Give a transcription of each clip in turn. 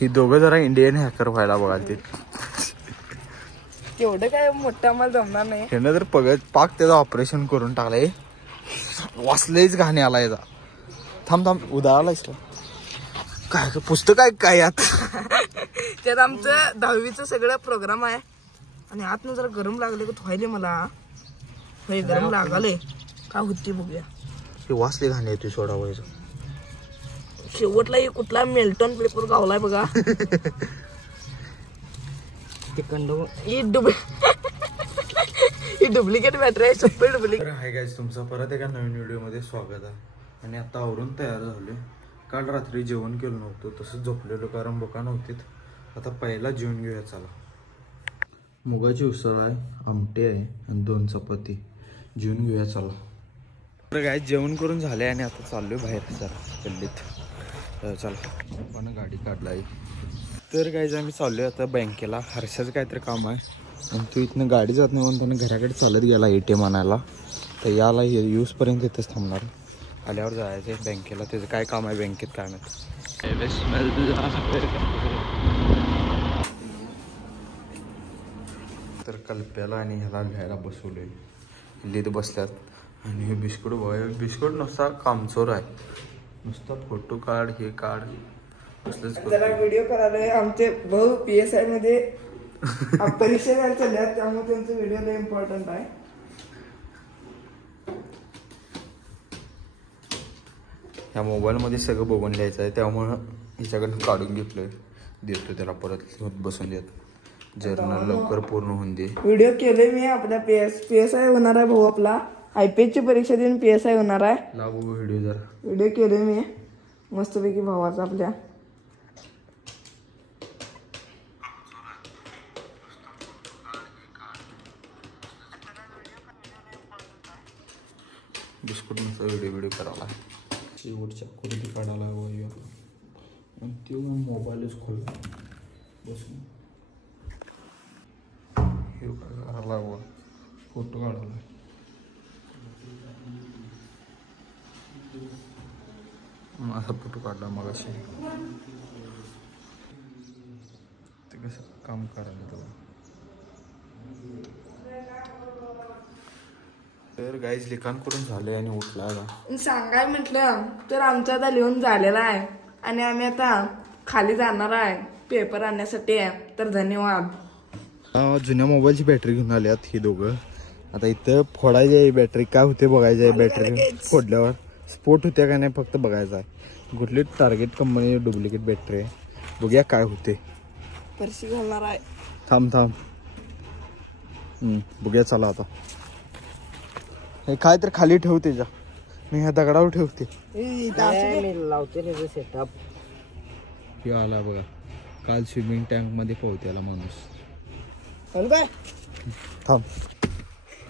ही दोघं जरा Indian hacker व्हायला बघा ते. तेवढं काय मोठं आम्हाला जमणार नाही. त्यानं तर पाक त्याचं ऑपरेशन करून टाकलंय. वाचलंयच घाणे आला याचा. थांब उदाहरलायस काय पुस्तक आहे काय यात. त्यात आमचं 10वीचं सगळं प्रोग्राम आहे. आणि आतनं जरा गरम लागले का व्हायले मला. गरम लागाले का होती बघूया. ते वाचले घाणे येते सोडा व्हायचं. शेवटला कुठला मेल्टॉन पेपर गावलाय बघा. ही डुप्लिकेट बॅटरी आहे. सप्पे डुप्लिकेट. हाय गाईज, तुमचं परत एका नवीन व्हिडिओ मध्ये स्वागत आहे. आणि आता आवरून तयार झालोय. काल रात्री जेवण केलं नव्हतं, तसंच झोपलेलो कारण भुका नव्हती. आता पहिला जेवण घेऊया चला. मुगाची उसळ आहे, आमटी आहे आणि 2 चपाती. जेवण घेऊया चला. तर गाईज जेवण करून झाले आणि आता चाललोय बाहेर जरा गल्लीत. चला आपण गाडी काढलाय. तर गाईज आम्ही चाललोय आता बँकेला. हर्षाचं काहीतरी काम आहे आणि तू इथनं गाडी जात नाही म्हणून त्यानं घराकडे चालत गेला ATM आणायला. तर याला यूजपर्यंत इथंच थांबणार. आल्यावर जायचं आहे बँकेला. त्याचं काय काम आहे बँकेत काय नाही. तर कल्प्याला आणि ह्याला घ्यायला बसवले. लिहित बसल्यात आणि हे बिस्कुट बघा. बिस्कुट नुसता कामचोर आहे. नुसता फोटो काढ हे काढ असलंच. त्याला व्हिडिओ करायला आमचे भाऊ PSI मध्ये परीक्षा द्यायला चालल्यात, त्यामुळे त्यांचा व्हिडिओ लय इम्पॉर्टंट आहे. ह्या मोबाईलमध्ये सगळं बघून लिहायचं आहे, त्यामुळं ह्याच्याकडनं काढून घेतलोय. देतो त्याला परत बसून देत. जर्नल लवकर पूर्ण होऊन दे. व्हिडिओ केले मी. आपल्या PSI होणार आहे भाऊ आपला. IPS ची परीक्षा देऊन PSI होणार आहे. लावू व्हिडिओ जरा. व्हिडिओ केले मी मस्तपैकी भावाचा आपल्या. बिस्कुट नुसता व्हिडिओ करायला. शेवटच्या कुर्ती काढायला हवं आणि तो मोबाईलच खोलला बसून. हे करायला हवं, फोटो काढायला. असा फोटो काढला मग असे. ते कसं काम करायला तुला. तर गाईज लिखाण करून झाले आणि उठला. सांगाय म्हटलं तर आमचं आता लिहून झालेला आहे आणि आम्ही आता खाली जाणार आहे पेपर आणण्यासाठी. तर धन्यवाद. जुन्या मोबाईलची बॅटरी घेऊन आल्यात ही दोघं. आता इथं फोडायची आहे बॅटरी. काय होते बघायची आहे. बॅटरी फोडल्यावर स्फोट होत्या का नाही फक्त बघायचं आहे. कुठली टार्गेट कंपनी डुप्लिकेट बॅटरी आहे. बघूया काय होते. परशी घालणार आहे. थांब बघूया चला. आता हे काय तर खाली ठेव त्याच्या. मी ह्या दगडावर ठेवते. लावते सेटअप. हे आला बघा. काल स्विमिंग टँक मध्ये पोहत्याला माणूस. थांब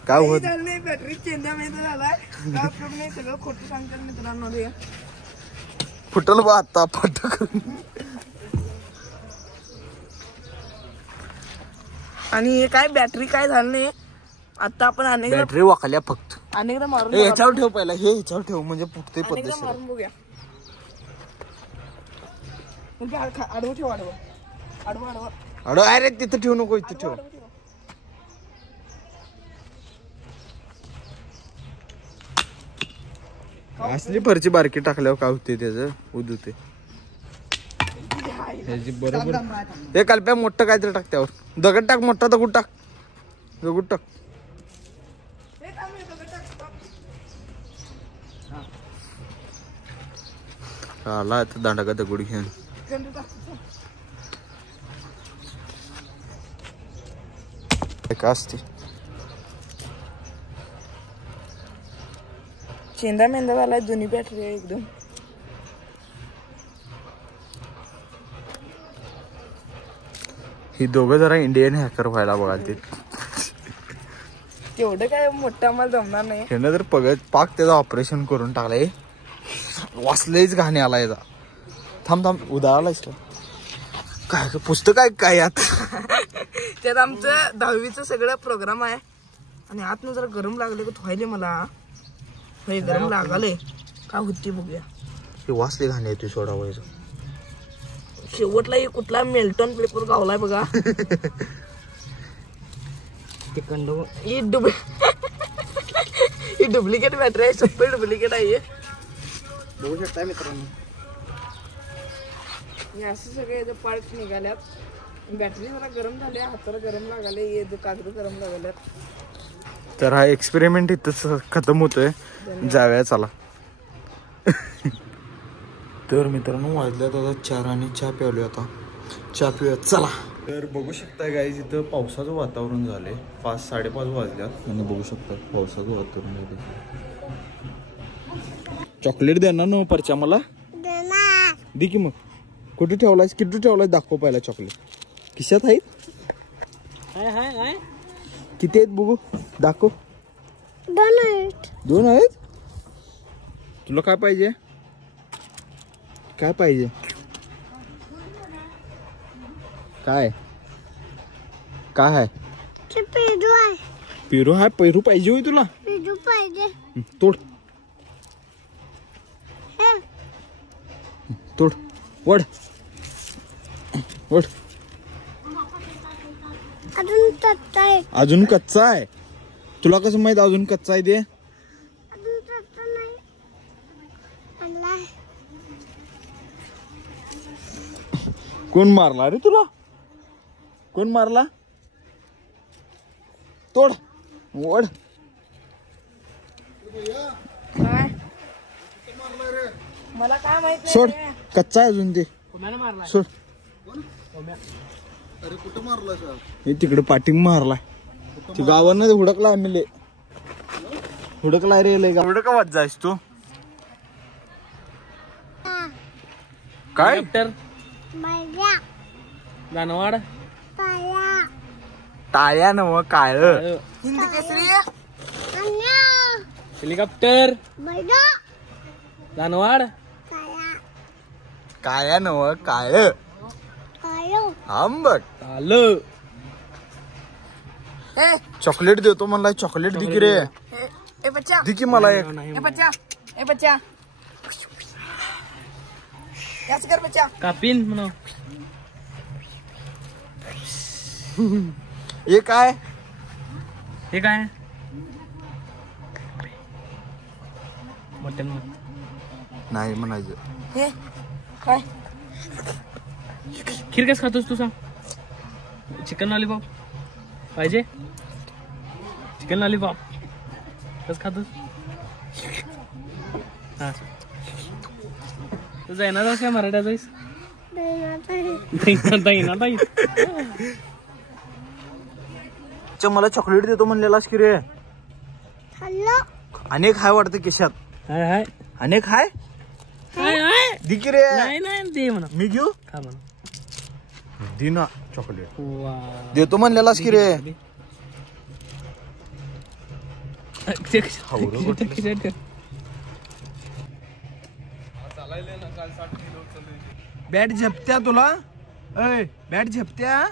काय होत. बॅटरी चेंदा मेंदा झालाय. सगळं खोटं सांगतात मित्रांनो. फुटल बा आता फटक. आणि काय बॅटरी काय झालं नाही. आता आपण अनेकदा बॅटरी वाकल्या फक्त. अनेकदा मारून ह्याच्यावर ठेव पहिला. हे ह्याच्यावर ठेव म्हणजे फुटते पद्धतशीर. मारून बघूया. आडवं ठेव. आडवं अडो अरे तिथं ठेवू नको. इथं ठेव. असली फरची बारकी टाकल्यावर काय होते त्याचं उदूते बरोबर. हे कल्प्या मोठं काहीतरी टाक त्यावर. दगड टाक. मोठा दगड टाक. दगड टाक. आला आता दांडा दगड घेऊन. काय असते चेंदा मेंदा वाला जुनी बॅटरी आहे एकदम. ही दोघं जरा इंडियन हॅकर व्हायला बघा ते. तेवढं काय मोठं आम्हाला जमणार नाही. त्यानं तर पाक त्याचं ऑपरेशन करून टाकलंय. वाचलंयच घाणे आला याचा. थांब उदाहरलायस काय पुस्तक आहे काय यात. त्यात आमचं 10वीचं सगळं प्रोग्राम आहे आणि आतनं जरा गरम लागले का व्हायले मला. गरम लागाले का होती बघूया. हे वाचले घाणे येते सोडा व्हायचं. शेवटला एक कुठला मेल्टॉन पेपर गावलाय बघा. ही डुप्लिकेट बॅटरी आहे, सगळी डुप्लिकेट आहे. बघू शकता मित्रांनो. असं सगळे पार्ट निघाल्यात. बॅटरी जरा गरम झाली, हाताला गरम लागाले, कागद गरम लागल्यात. तर हा एक्सपेरिमेंट इथं खतम होतोय. जाऊया चला. तर मित्रांनो वाजल्यात आता 4 आणि चहा प्यावली. आता चहा पिऊयात चला. तर बघू शकता गाईज इथं पावसाचं वातावरण झालंय. 5-5:30 वाजल्यात आणि बघू शकता पावसाचं वातावरण झालं. चॉकलेट देणार ना परच्या मला दे की. मग कुठे ठेवलायस, किती ठेवलाय दाखव पहिला. चॉकलेट खिशात आहेत. किती आहेत बघू दाखव. 2 आहेत. तुला काय पाहिजे, काय पाहिजे, काय काय आहे. पेरू आहे. पेरू पाहिजे होय तुला. तोड तोड. वड वड. अजून कच्चा आहे. तुला कसं माहित अजून कच्चा आहे ते. कोण मारला रे तुला, कोण मारला. तोड वड. काय मला काय माहित. सोड, कच्चा आहे अजून ते. सोड. अरे कुठं मारला सर. हे तिकडे पाठीम मारलाय. ते गावानं हुडकला आम्ही. हुडकला रे लय. हुडका वाज जायस तू. काय जानवाड टाळ्या नव काळ. हिंदी केसरी हेलिकॉप्टर जानवाड काळ्या नव काळ. आंबट आलं. चॉकलेट देतो म्हणला. चॉकलेट दे की रे. ए बच्चा, दे की मला एक. ए बच्चा, ए बच्चा, याच कर बच्चा. कापीन म्हणा. हे काय. हे काय मटन नाही म्हणायचं. हे काय खीर कसं खातोस तू सांग. चिकन लॉलीपॉप पाहिजे. चिकन लॉलीपॉप कसं खातोस. हा तू जाईना काय मराठ्यात जाईस. मला चॉकलेट देतो म्हणलेलास की रे. अनेक हाय वाटतं केशात. हाय हाय अनेक हाय. हाय हाय. दे की रे. नाही नाही दे म्हणा. मी घेऊ. खा म्हणा. दे ना चॉकलेट. वा देतो म्हणलेलास की रे. बॅट झपत्या तुला. बॅट झपत्या.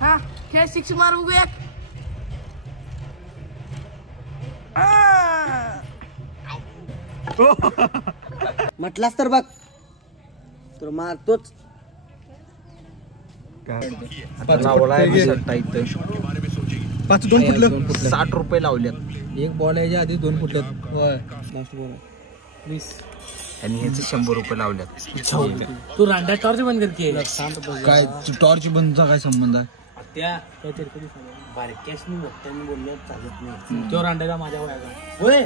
हा खेळ 6 मार बघू एक. म्हटलास तर बघ तर मारतोच. पाच 2 फुटलं. 60 रुपये लावल्यात. एक बॉल याच्या आधी 2 फुटल्यात. होय लास्ट बॉल 20. आणि ह्याचे 100 रुपये लावल्यात. तू रांडा टॉर्च बंद करते. काय टॉर्च बंदचा काय संबंध आहे. त्या काहीतरी कधी बारक्यासनी मोठ्याने बोलण्यात चालत नाही. तो रांड्याला माझ्या वयाचा होय.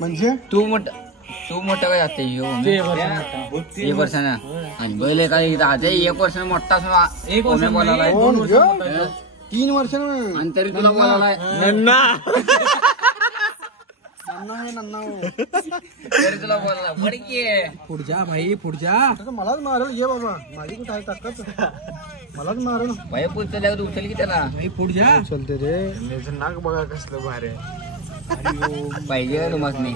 म्हणजे तू मोठं काय जाते एक वर्षानं आणि बैल काय जाते 1 वर्षानं मोठा असून एक वर्ष बोलायला 3 वर्षानं. आणि तरी तुला बोलायला तरी तुला बोलायला बडकी पुढच्या भाई पुढच्या मलाच मारेल. ये बाबा माझी कुठं आहे ताकद. मलाच मारेल. भय पुढचं उचल की त्याला पुढच्या चलते रे. नाक बघा कसलं भारी. पाहिजे तुम्हाला नाही.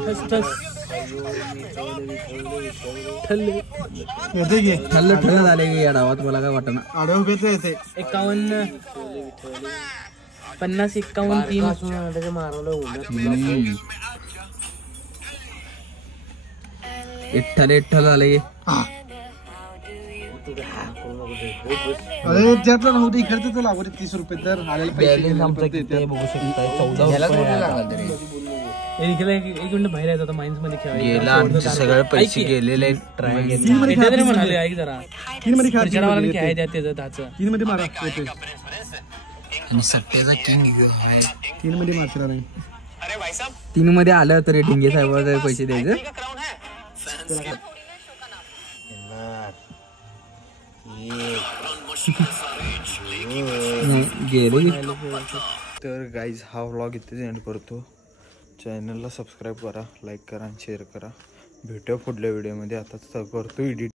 येते की ठल्ल झाले की या डावात. मला काय वाटत ना. आडव्या उभ्याच येते. 51 50 51 3 मारवलं. इठ्ठल आले अरे ज्यातलं नव्हतं इकडचं तर लागू 30 रुपये तर आलेले पैसे बघू शकता एक मिनिट बाहेर यायचं माइन्स मध्ये गेला आमचे सगळे पैसे गेलेले म्हणाले ऐक जरा 3 मध्ये खा रिचार्जवाल्याने काय द्या त्याचं त्याचं 3 मध्ये मारा आणि सट्ट्याचा किंग आहे 3 मध्ये मारशील नाही 3 मध्ये आलं तर ढिंगे साहेबाला पैसे द्यायचं गेले. तर गाईज हा व्लॉग इथेच एंड करतो. चॅनलला सबस्क्राईब करा, लाईक करा आणि शेअर करा. भेटूया पुढल्या व्हिडिओमध्ये. आता करतो एडिट.